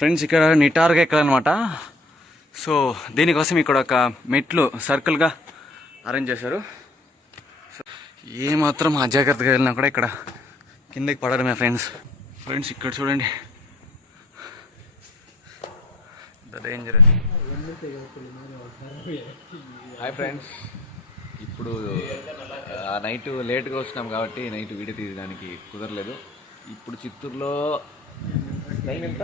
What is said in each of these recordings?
Friends ఇక్కడ నిటారుగా ఎక్కాలన్నమాట. So దీనికోసం ఇక్కడ ఒక మెట్లు సర్కిల్గా అరేంజ్ చేశారు. ఏమాత్రం అజాగ్రత్తగా వెళ్ళినా కూడా ఇక్కడ కిందకి పడడమే ఫ్రెండ్స్ ఇక్కడ చూడండి, డేంజరస్. హాయ్ ఫ్రెండ్స్, ఇప్పుడు నైట్ లేట్గా వచ్చినాం కాబట్టి నైట్ వీడియో తీయడానికి కుదరలేదు. ఇప్పుడు చిత్తూరులో టైం ఎంత?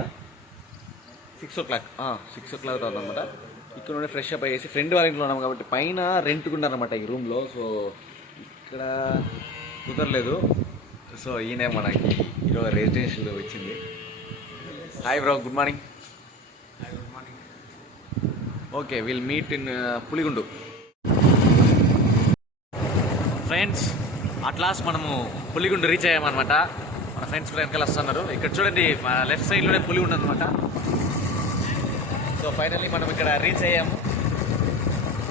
6 o'clock అవుతుందన్నమాట. ఇక్కడ నుండి ఫ్రెష్ అప్ అయ్యేసి ఫ్రెండ్ వాళ్ళ ఇంట్లో ఉన్నాం కాబట్టి పైన రెంట్కున్నారనమాట ఈ రూమ్లో. సో ఇక్కడ కుదరలేదు. సో ఈయన మనకి ఈరోజు రెసిడెన్షియల్ వచ్చింది. Hi bro, good morning. Okay, will meet in Puligundu. Friends at last మనము పులిగుండు రీచ్ అయ్యామన్నమాట. మన ఫ్రెండ్స్ కూడా వెనకాల వస్తున్నారు. ఇక్కడ చూడండి లెఫ్ట్ సైడ్లోనే పులిగుండు అనమాట. సో ఫైనల్లీ మనం ఇక్కడ రీచ్ అయ్యాము.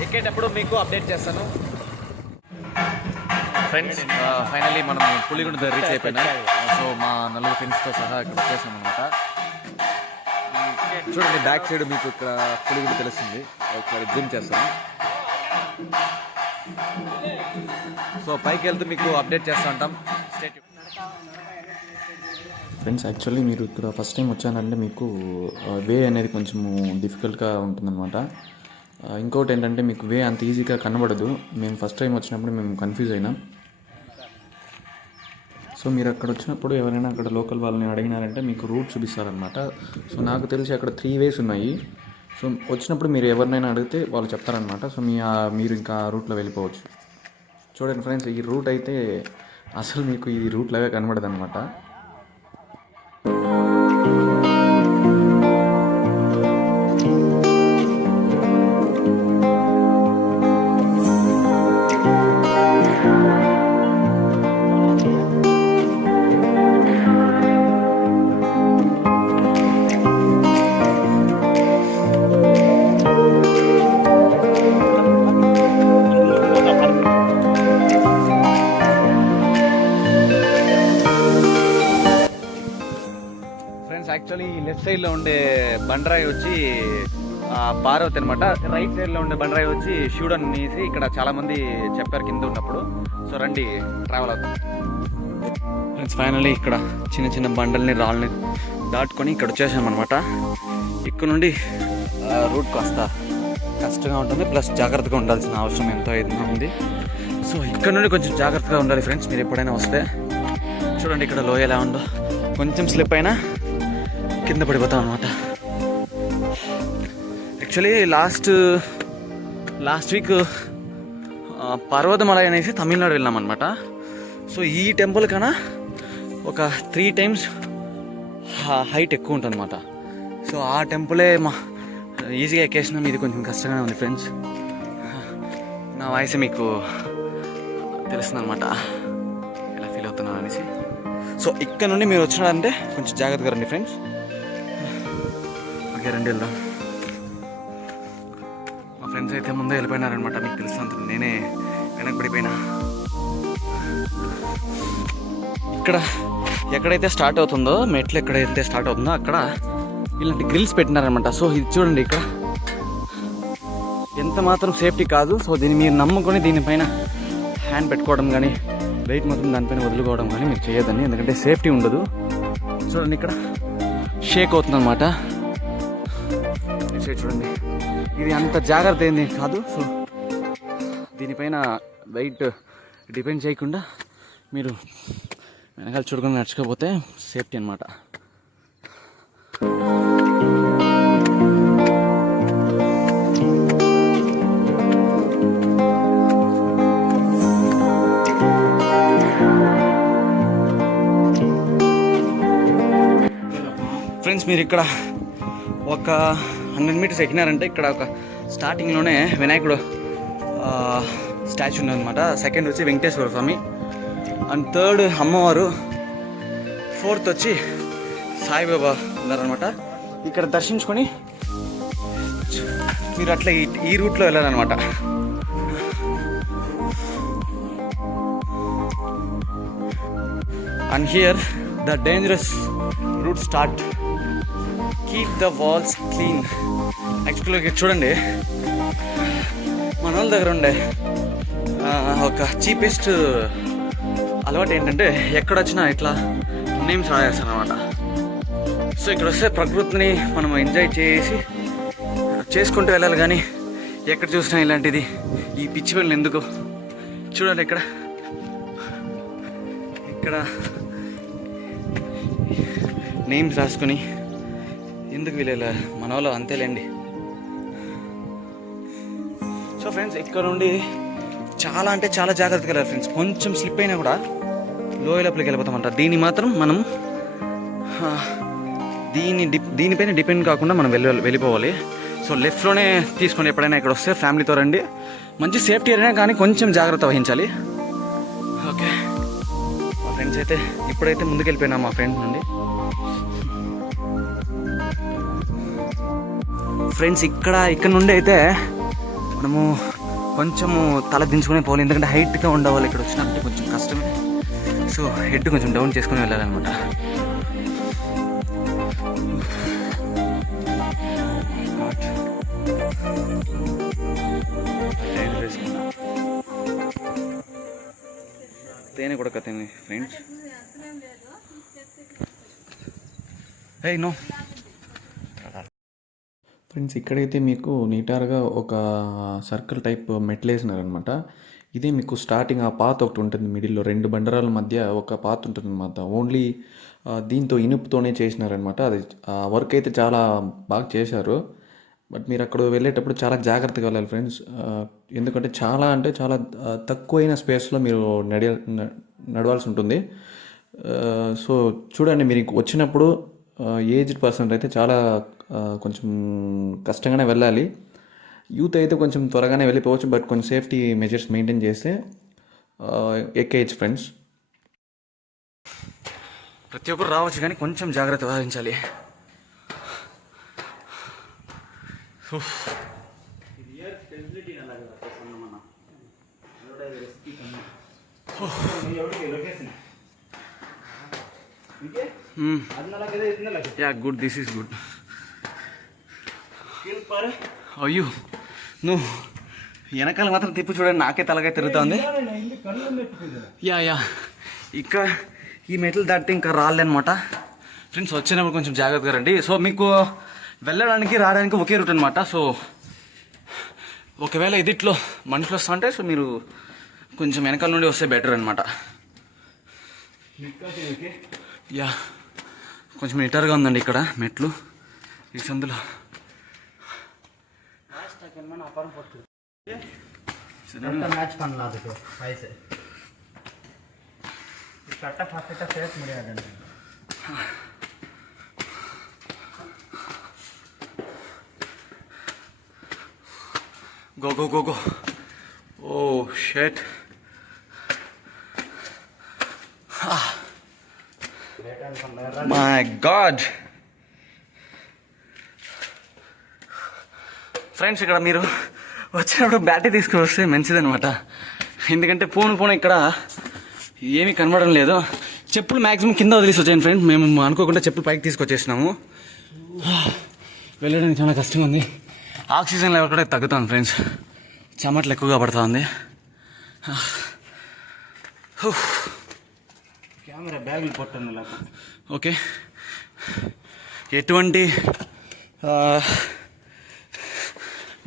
ఎక్కేటప్పుడు మీకు అప్డేట్ చేస్తాను. ఫ్రెండ్స్ ఫైనల్లీ మనం పులిగుండు దగ్గర రీచ్ అయిపోయినా. సో మా నలుగురు ఫ్రెండ్స్తో సహా ఇక్కడ వచ్చేసాం అనమాట. చూడండి బ్యాక్ సైడ్ మీకు ఇక్కడ పులిగుండు తెలుస్తుంది. ఒకసారి జూమ్ చేస్తాను. సో పైకి వెళ్తూ మీకు అప్డేట్ చేస్తూ ఉంటాం. ఫ్రెండ్స్ యాక్చువల్లీ మీరు ఇక్కడ ఫస్ట్ టైం వచ్చానంటే మీకు వే అనేది కొంచెము డిఫికల్ట్గా ఉంటుందన్నమాట. ఇంకోటి ఏంటంటే మీకు వే అంత ఈజీగా కనబడదు. మేము ఫస్ట్ టైం వచ్చినప్పుడు మేము కన్ఫ్యూజ్ అయినాం. సో మీరు అక్కడ వచ్చినప్పుడు ఎవరైనా అక్కడ లోకల్ వాళ్ళని అడిగినారంటే మీకు రూట్ చూపిస్తారనమాట. సో నాకు తెలిసి అక్కడ 3 ways ఉన్నాయి. సో వచ్చినప్పుడు మీరు ఎవరినైనా అడిగితే వాళ్ళు చెప్తారనమాట. సో మీరు ఇంకా రూట్లో వెళ్ళిపోవచ్చు. చూడండి ఫ్రెండ్స్, ఈ రూట్ అయితే అసలు మీకు ఈ రూట్ లాగా కనబడదు అనమాట. యాక్చువల్లీ లెఫ్ట్ సైడ్లో ఉండే బండరాయి వచ్చి పార్వతి అనమాట. రైట్ సైడ్లో ఉండే బండరాయి వచ్చి శివుడు అనేసి ఇక్కడ చాలామంది చెప్పారు కింద ఉన్నప్పుడు. సో రండి ట్రావెల్ అవుతాం. ఫ్రెండ్స్ ఫైనల్లీ ఇక్కడ చిన్న చిన్న బండల్ని రాళ్ళని దాటుకొని ఇక్కడ వచ్చేసాం అనమాట. ఇక్కడ నుండి రూట్ కాస్త కష్టంగా ఉంటుంది, ప్లస్ జాగ్రత్తగా ఉండాల్సిన అవసరం ఎంతో ఏదైనా ఉంది. సో ఇక్కడ నుండి కొంచెం జాగ్రత్తగా ఉండాలి ఫ్రెండ్స్ మీరు ఎప్పుడైనా వస్తే. చూడండి ఇక్కడ లోయ ఎలా ఉందో, కొంచెం స్లిప్ అయినా కింద పడిపోతాం అనమాట. యాక్చువల్లీ లాస్ట్ వీక్ పర్వతమలై అనేసి తమిళనాడు వెళ్ళాం అనమాట. సో ఈ టెంపుల్ కన్నా ఒక 3 times హైట్ ఎక్కువ ఉంటుంది అనమాట. సో ఆ టెంపులే ఈజీగా ఎక్కేసినాం. ఇది కొంచెం కష్టంగానే ఉంది ఫ్రెండ్స్. నా వాయిస్ మీకు తెలుస్తుంది అనమాట ఎలా ఫీల్ అవుతున్నాను అనేసి. సో ఇక్కడ నుండి మీరు వచ్చినారంటే కొంచెం జాగ్రత్తగా రండి ఫ్రెండ్స్. ఓకే రండి వెళ్దాం. మా ఫ్రెండ్స్ అయితే ముందే వెళ్ళిపోయినారనమాట. మీకు తెలుస్తుంది, నేనే వెనకబడిపోయినా. ఇక్కడ ఎక్కడైతే స్టార్ట్ అవుతుందో మెట్లు ఎక్కడైతే స్టార్ట్ అవుతుందో అక్కడ ఇలాంటి గ్రిల్స్ పెట్టినారనమాట. సో ఇది చూడండి ఇక్కడ ఎంత మాత్రం సేఫ్టీ కాదు. సో దీన్ని మీరు నమ్ముకొని దీనిపైన హ్యాండ్ పెట్టుకోవడం కానీ వెయిట్ మాత్రం దానిపైన వదులుకోవడం కానీ మీరు చేయొద్దండి, ఎందుకంటే సేఫ్టీ ఉండదు. చూడండి ఇక్కడ షేక్ అవుతుంది అనమాట. చూడండి ఇది అంత జాగ్రత్త ఏంది కాదు. సో దీనిపైన వెయిట్ డిపెండ్ చేయకుండా మీరు వెనకాల చూడకుండా నడుచుకోకపోతే సేఫ్టీ అనమాట. ఫ్రెండ్స్ మీరు ఇక్కడ ఒక 100 meters ఎక్కినారంటే ఇక్కడ ఒక స్టార్టింగ్లోనే వినాయకుడు స్టాచ్యూ ఉందన్నమాట. సెకండ్ వచ్చి వెంకటేశ్వర స్వామి, అండ్ థర్డ్ అమ్మవారు, ఫోర్త్ వచ్చి సాయిబాబా ఉన్నారనమాట. ఇక్కడ దర్శించుకొని మీరు అట్లా ఈ రూట్లో వెళ్ళాలన్నమాట. And here the dangerous route start. Keep the walls clean. యాక్చువల్గా చూడండి, మన వాళ్ళ దగ్గర ఉండే ఒక చీపెస్ట్ అలవాటు ఏంటంటే ఎక్కడొచ్చినా ఇట్లా నేమ్స్ రాయేస్తాను అనమాట. సో ఇక్కడ వస్తే ప్రకృతిని మనం ఎంజాయ్ చేసుకుంటూ వెళ్ళాలి, కానీ ఎక్కడ చూసినా ఇలాంటిది ఈ పిచ్చి వెళ్ళి ఎందుకు చూడండి. ఇక్కడ నేమ్స్ రాసుకొని ఎందుకు వీళ్ళ మన వాళ్ళు అంతేలేండి. సో ఫ్రెండ్స్, ఇక్కడ నుండి చాలా అంటే చాలా జాగ్రత్తగా వెళ్ళాలి ఫ్రెండ్స్. కొంచెం స్లిప్ అయినా కూడా లోయలోపలికి వెళ్ళిపోతామంట. దీన్ని మాత్రం మనం దీనిపైన డిపెండ్ కాకుండా మనం వెళ్ళిపోవాలి. సో లెఫ్ట్లోనే తీసుకొని ఎప్పుడైనా ఇక్కడ వస్తే ఫ్యామిలీతో రండి. మంచి సేఫ్టీ అయినా కానీ కొంచెం జాగ్రత్త వహించాలి. ఓకే, మా ఫ్రెండ్స్ అయితే ఇప్పుడైతే ముందుకు వెళ్ళిపోయినా మా ఫ్రెండ్ నుండి. ఫ్రెండ్స్, ఇక్కడ నుండి అయితే మనము కొంచెము తల దించుకునే పోవాలి, ఎందుకంటే హైట్గా ఉండవాలి. ఇక్కడ వచ్చినట్టు కొంచెం కష్టమే. సో హెడ్ కొంచెం డౌన్ చేసుకుని వెళ్ళాలన్నమాట. తేనె కూడా కథ ఫ్రెండ్స్. నో ఫ్రెండ్స్, ఇక్కడైతే మీకు నీటారుగా ఒక సర్కిల్ టైప్ మెట్లు వేసినారనమాట. ఇదే మీకు స్టార్టింగ్ ఆ పాత్ ఒకటి ఉంటుంది మిడిల్లో, 2 బండరాల మధ్య ఒక పాత్ ఉంటుంది అనమాట. ఓన్లీ దీంతో ఇనుపుతోనే చేసినారనమాట. అది వర్క్ అయితే చాలా బాగా చేశారు. బట్ మీరు అక్కడ వెళ్ళేటప్పుడు చాలా జాగ్రత్తగా వెళ్ళాలి ఫ్రెండ్స్. ఎందుకంటే చాలా తక్కువైన స్పేస్లో మీరు నడవాల్సి ఉంటుంది. సో చూడండి, మీరు వచ్చినప్పుడు ఏజ్డ్ పర్సన్ అయితే చాలా కొంచెం కష్టంగానే వెళ్ళాలి. యూత్ అయితే కొంచెం త్వరగానే వెళ్ళిపోవచ్చు, బట్ కొంచెం సేఫ్టీ మెజర్స్ మెయింటైన్ చేస్తే ఎక్కేయచ్చు ఫ్రెండ్స్. ప్రతి ఒక్కరు రావచ్చు, కానీ కొంచెం జాగ్రత్త వహించాలి. Good, this is good. అయ్యో, నువ్వు వెనకాల మాత్రం తిప్పి చూడండి, నాకే తలకాయ తిరుగుతుంది. ఇక్కడ ఈ మెట్లు దాటితే ఇంకా రాలేనమాట ఫ్రెండ్స్. వచ్చినప్పుడు కొంచెం జాగ్రత్తగా రండి. సో మీకు వెళ్ళడానికి రావడానికి ఒకే రూట్ అనమాట. సో ఒకవేళ ఇదిట్లో మనుషులు వస్తా అంటే సో మీరు కొంచెం వెనకాల నుండి వస్తే బెటర్ అనమాట. కొంచెం నిటారుగా ఉందండి ఇక్కడ మెట్లు ఈ సందులో. मैच பண்ணலாம் அதுக்கு வயசு கட்ட பர்ஃபெக்ட்டா பேச முடியாது. go. Oh shit. My god. Friends, ఇక్కడ మీరు వచ్చినప్పుడు బ్యాటరీ తీసుకుని వస్తే మంచిదనమాట. ఎందుకంటే పోను ఇక్కడ ఏమీ కనబడడం లేదు. చెప్పులు మ్యాక్సిమం కింద వదిలేసి వచ్చాను ఫ్రెండ్స్. మేము అనుకోకుండా చెప్పులు పైకి తీసుకొచ్చేసినాము. వెళ్ళడానికి చాలా కష్టంగా ఉంది. ఆక్సిజన్ లెవెల్ కూడా తగ్గుతాను ఫ్రెండ్స్. చెమటలు ఎక్కువగా పడుతుంది. కెమెరా బ్యాగులు పట్టాను. ఓకే, ఎటువంటి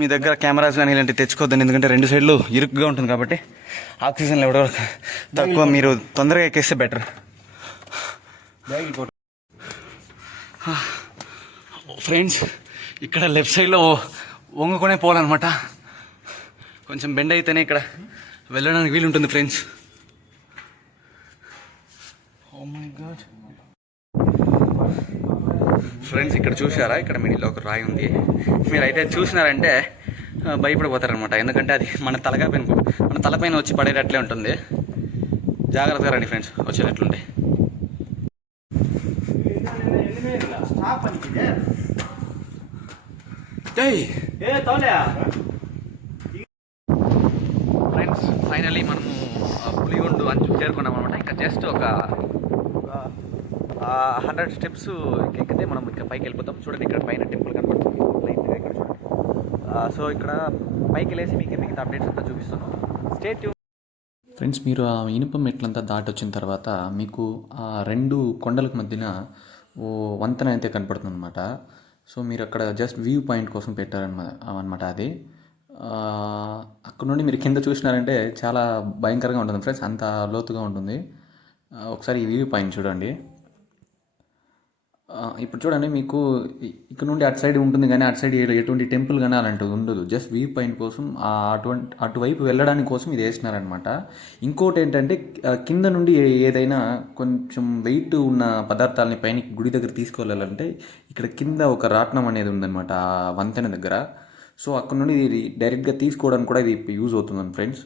మీ దగ్గర కెమెరాస్ కానీ ఇలాంటివి తెచ్చుకోవద్దండి, ఎందుకంటే 2 సైడ్లు ఇరుకుగా ఉంటుంది కాబట్టి ఆక్సిజన్ లెవెల్ తక్కువ. మీరు తొందరగా ఎక్కేస్తే బెటర్. ఫ్రెండ్స్, ఇక్కడ లెఫ్ట్ సైడ్లో వంగుకొనే పోవాలన్నమాట. కొంచెం బెండ్ అయితేనే ఇక్కడ వెళ్ళడానికి వీలు ఉంటుంది friends. Oh my God friends, ఇక్కడ చూసారా, ఇక్కడ మిడిల్లో ఒక రాయి ఉంది. మీరైతే చూసినారంటే భయపడిపోతారనమాట. ఎందుకంటే అది మన తలపైన వచ్చి పడేటట్లే ఉంటుంది. జాగ్రత్తగా రండి ఫ్రెండ్స్ వచ్చేటట్లుంటే. ఫ్రెండ్స్, ఫైనలీ మనము పులిగుండు అంచు చేరుకున్నాం అనమాట. ఇంకా జస్ట్ ఒక 100 స్టెప్స్ ఎక్కితే మనం ఇక్కడ పైకి వెళ్ళిపోతాం. చూడండి ఇక్కడ పైన టెంపుల్ కనబడుతుంది లైట్గా ఇక్కడ చూడండి. సో ఇక్కడ పైకి వెళ్ళేసి మీకు మిగతా అప్డేట్స్ అంతా చూపిస్తాను. Stay tune. ఫ్రెండ్స్, మీరు ఆ ఇనుప మెట్లంతా దాటొచ్చిన తర్వాత మీకు ఆ 2 కొండలకు మధ్యన ఓ వంతెన అయితే కనపడుతుంది అనమాట. సో మీరు అక్కడ జస్ట్ వ్యూ పాయింట్ కోసం పెట్టారనమాట అది. అక్కడ నుండి మీరు కింద చూసినారంటే చాలా భయంకరంగా ఉంటుంది ఫ్రెండ్స్, అంత లోతుగా ఉంటుంది. ఒకసారి ఈ వ్యూ పాయింట్ చూడండి. ఇప్పుడు చూడండి, మీకు ఇక్కడ నుండి అటు సైడ్ ఉంటుంది కానీ అటు సైడ్ ఎటువంటి టెంపుల్ కానీ అలాంటిది ఉండదు. జస్ట్ వ్యూ పాయింట్ కోసం అటువైపు వెళ్ళడానికి కోసం ఇది వేసినారనమాట. ఇంకోటి ఏంటంటే కింద నుండి ఏదైనా కొంచెం వెయిట్ ఉన్న పదార్థాలని పైన గుడి దగ్గర తీసుకెళ్ళాలంటే ఇక్కడ కింద ఒక రాట్నం అనేది ఉందన్నమాట ఆ వంతెన దగ్గర. సో అక్కడ నుండి ఇది డైరెక్ట్గా తీసుకోవడానికి కూడా ఇది యూజ్ అవుతుంది ఫ్రెండ్స్.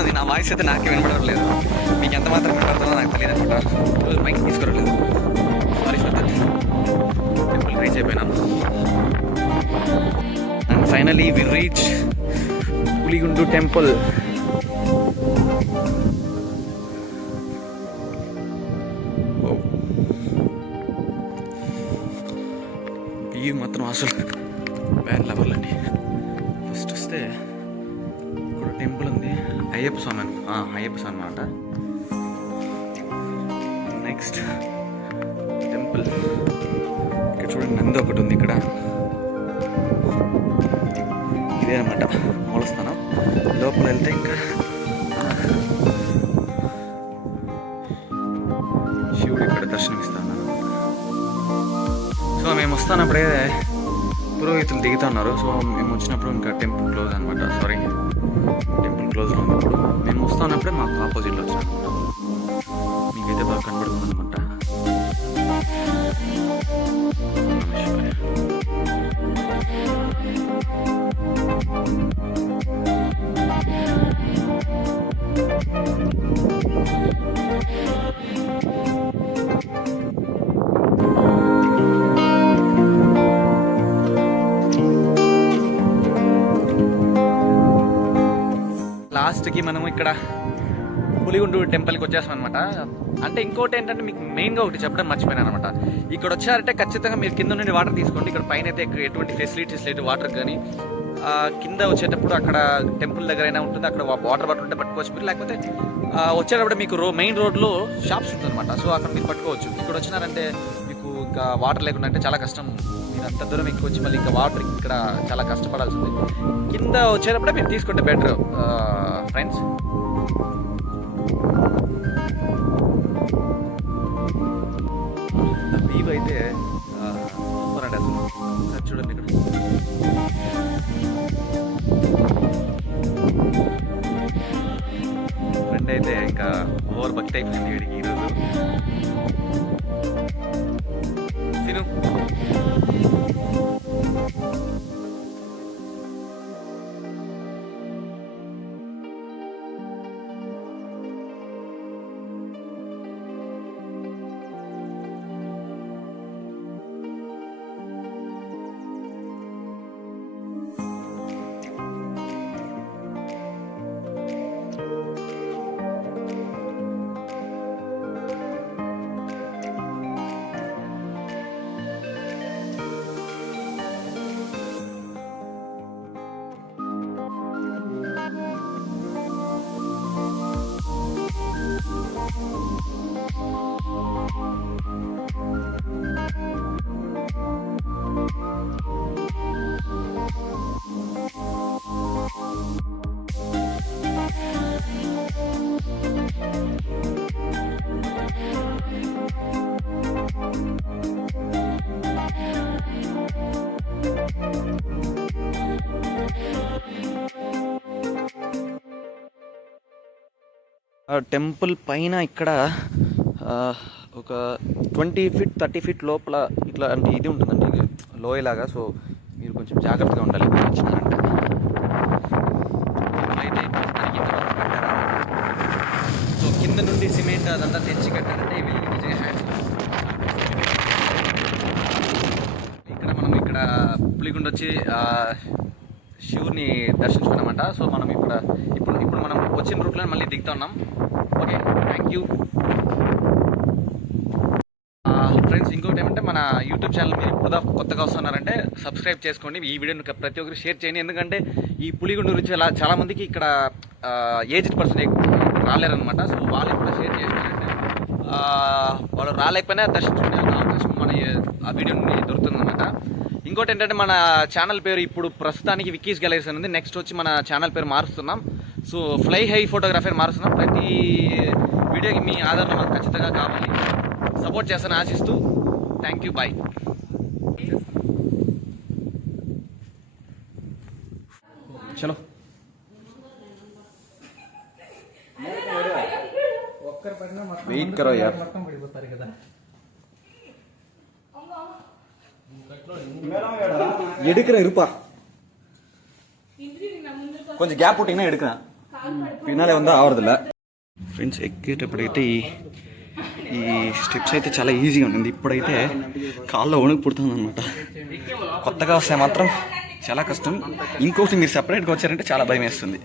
అది నా వాయిస్ అయితే నాకే వినపడడం లేదు. మీకు ఎంత మాత్రం వినపడుతుందో నాకు తెలియదు అనమాట. రోజు మైక్ తీసుకోవట్లేదు. Sorry for that. Temple reach అయిపోయినాను. And finally we reach Puligundu temple. View మాత్రం అసలు వేరే లెవెల్ అండి. ఫస్ట్ వస్తే ఇక్కడ టెంపుల్ ఉంది, అయ్యప్ప స్వామి అయ్యప్ప స్వామి అన్నమాట. నెక్స్ట్ టెంపుల్ ఇక్కడ చూడండి, నంది ఒకటి ఉంది ఇక్కడ. ఇదే అనమాట మూలస్థానం. లోపల వెళ్తే ఇంకా శివుడు ఇక్కడ దర్శనమిస్తాను. సో మేము వస్తానప్పుడే పురోహితులు దిగుతున్నారు. సో మేము వచ్చినప్పుడు ఇంకా టెంపుల్ క్లోజ్ అనమాట. సారీ, టెంపుల్ క్లోజ్లో ఉన్నప్పుడు మేము వస్తానప్పుడే మాకు ఆపోజిట్లో వచ్చాను. మీకైతే బాగా కనబడుతుంది అనమాట. లాస్ట్కి మనం ఇక్కడ పులిగుండు టెంపుల్కి వచ్చేసాం అనమాట. అంటే ఇంకోటి ఏంటంటే మీకు మెయిన్గా ఒకటి చెప్పడం మర్చిపోయాను అనమాట. ఇక్కడ వచ్చారంటే ఖచ్చితంగా మీరు కింద నుండి వాటర్ తీసుకోండి. ఇక్కడ పైన అయితే ఎటువంటి ఫెసిలిటీస్ లేదు వాటర్ కానీ. కింద వచ్చేటప్పుడు అక్కడ టెంపుల్ దగ్గర అయినా ఉంటుంది, అక్కడ వాటర్ బాటిల్ ఉంటే పట్టుకోవచ్చు మీరు. లేకపోతే వచ్చేటప్పుడు మీకు మెయిన్ రోడ్లో షాప్స్ ఉంటుందన్నమాట. సో అక్కడ మీరు పట్టుకోవచ్చు. ఇక్కడ వచ్చినారంటే మీకు ఇంకా వాటర్ లేకుండా అంటే చాలా కష్టం. మీరు అంత దూరం ఎక్కువ వచ్చి మళ్ళీ ఇంకా వాటర్ ఇక్కడ చాలా కష్టపడాల్సి ఉంది. కింద వచ్చేటప్పుడే మీరు తీసుకుంటే బెటర్ ఫ్రెండ్స్. వ్యూ అయితే సూపర్ అండి అసలు. చూడండి ఇక్కడ ఫ్రెండ్ అయితే ఇంకా ఓవర్ భక్తి అయిపోయింది వీడికి ఈరోజు. తిను టెంపుల్ పైన ఇక్కడ ఒక 20 ఫీట్ 30 ఫీట్ లోపల ఇట్లా అంటే ఇది ఉంటుందండి, లోయలాగా. సో మీరు కొంచెం జాగ్రత్తగా ఉండాలి ఇక్కడ వచ్చినారంటే. అయితే సో కింద నుండి సిమెంట్ అదంతా తెచ్చి కట్టారంటే వీళ్ళకి నిజంగా హ్యాండ్స్. ఇక్కడ పులిగుండు వచ్చి శివుని దర్శించుకున్నామంట. సో మనం ఇప్పుడు మనం వచ్చిన రూట్లో మళ్ళీ దిగుతా ఉన్నాం. Okay, thank you friends. ఇంకోటి ఏమంటే మన యూట్యూబ్ ఛానల్ మీరు ఇప్పుడు కొత్తగా వస్తున్నారంటే సబ్స్క్రైబ్ చేసుకోండి. ఈ వీడియోని ప్రతి ఒక్కరు షేర్ చేయండి. ఎందుకంటే ఈ పులిగుండు గురించి చాలామందికి ఇక్కడ ఏజ్డ్ పర్సన్ రాలేరనమాట. సో వాళ్ళు కూడా షేర్ చేసినారంటే వాళ్ళు రాలేకపోయినా దర్శించుకునే అవకాశం మన ఆ వీడియోని దొరుకుతుందన్నమాట. ఇంకోటి ఏంటంటే మన ఛానల్ పేరు ఇప్పుడు ప్రస్తుతానికి విక్కీస్ గ్యాలరీస్ అని ఉంది. నెక్స్ట్ వచ్చి మన ఛానల్ పేరు మారుస్తున్నాం. సో ఫ్లై హై ఫోటోగ్రఫీ మారుస్తున్నాం. ప్రతి వీడియోకి మీ ఆదరణ మాకు ఖచ్చితంగా కావాలి. సపోర్ట్ చేస్తాను ఆశిస్తూ. Thank you, bye. చలో వెయిట్ కరో యార్. எடுக்கிறேன் இருப்பா, కొంచెం గ్యాప్ పుట్టినా எடுக்கிறேன். పిన్నాలే ఉందా ఆవరదిಲ್ಲ ఫ్రెండ్స్. ఎక్కేటప్పుడైతే ఈ స్టెప్స్ అయితే చాలా ఈజీగా ఉంటుంది. ఇప్పుడైతే కాళ్ళలో వణుకు పుడుతుంది అనమాట. కొత్తగా వస్తే మాత్రం చాలా కష్టం. ఇంకొకటి మీరు సెపరేట్గా వచ్చారంటే చాలా భయం వేస్తుంది.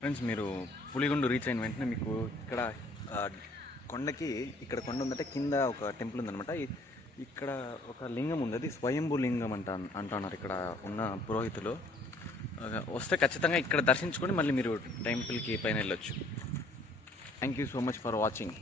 ఫ్రెండ్స్, మీరు పులిగుండు రీచ్ అయిన వెంటనే మీకు ఇక్కడ కొండకి ఇక్కడ కొండ ఉందంటే కింద ఒక టెంపుల్ ఉందన్నమాట. ఇక్కడ ఒక లింగం ఉంది, అది స్వయంభూ లింగం అంటున్నారు ఇక్కడ ఉన్న పురోహితులు. వస్తే ఖచ్చితంగా ఇక్కడ దర్శించుకొని మళ్ళీ మీరు టెంపుల్కి పైన వెళ్ళొచ్చు. Thank you so much for watching.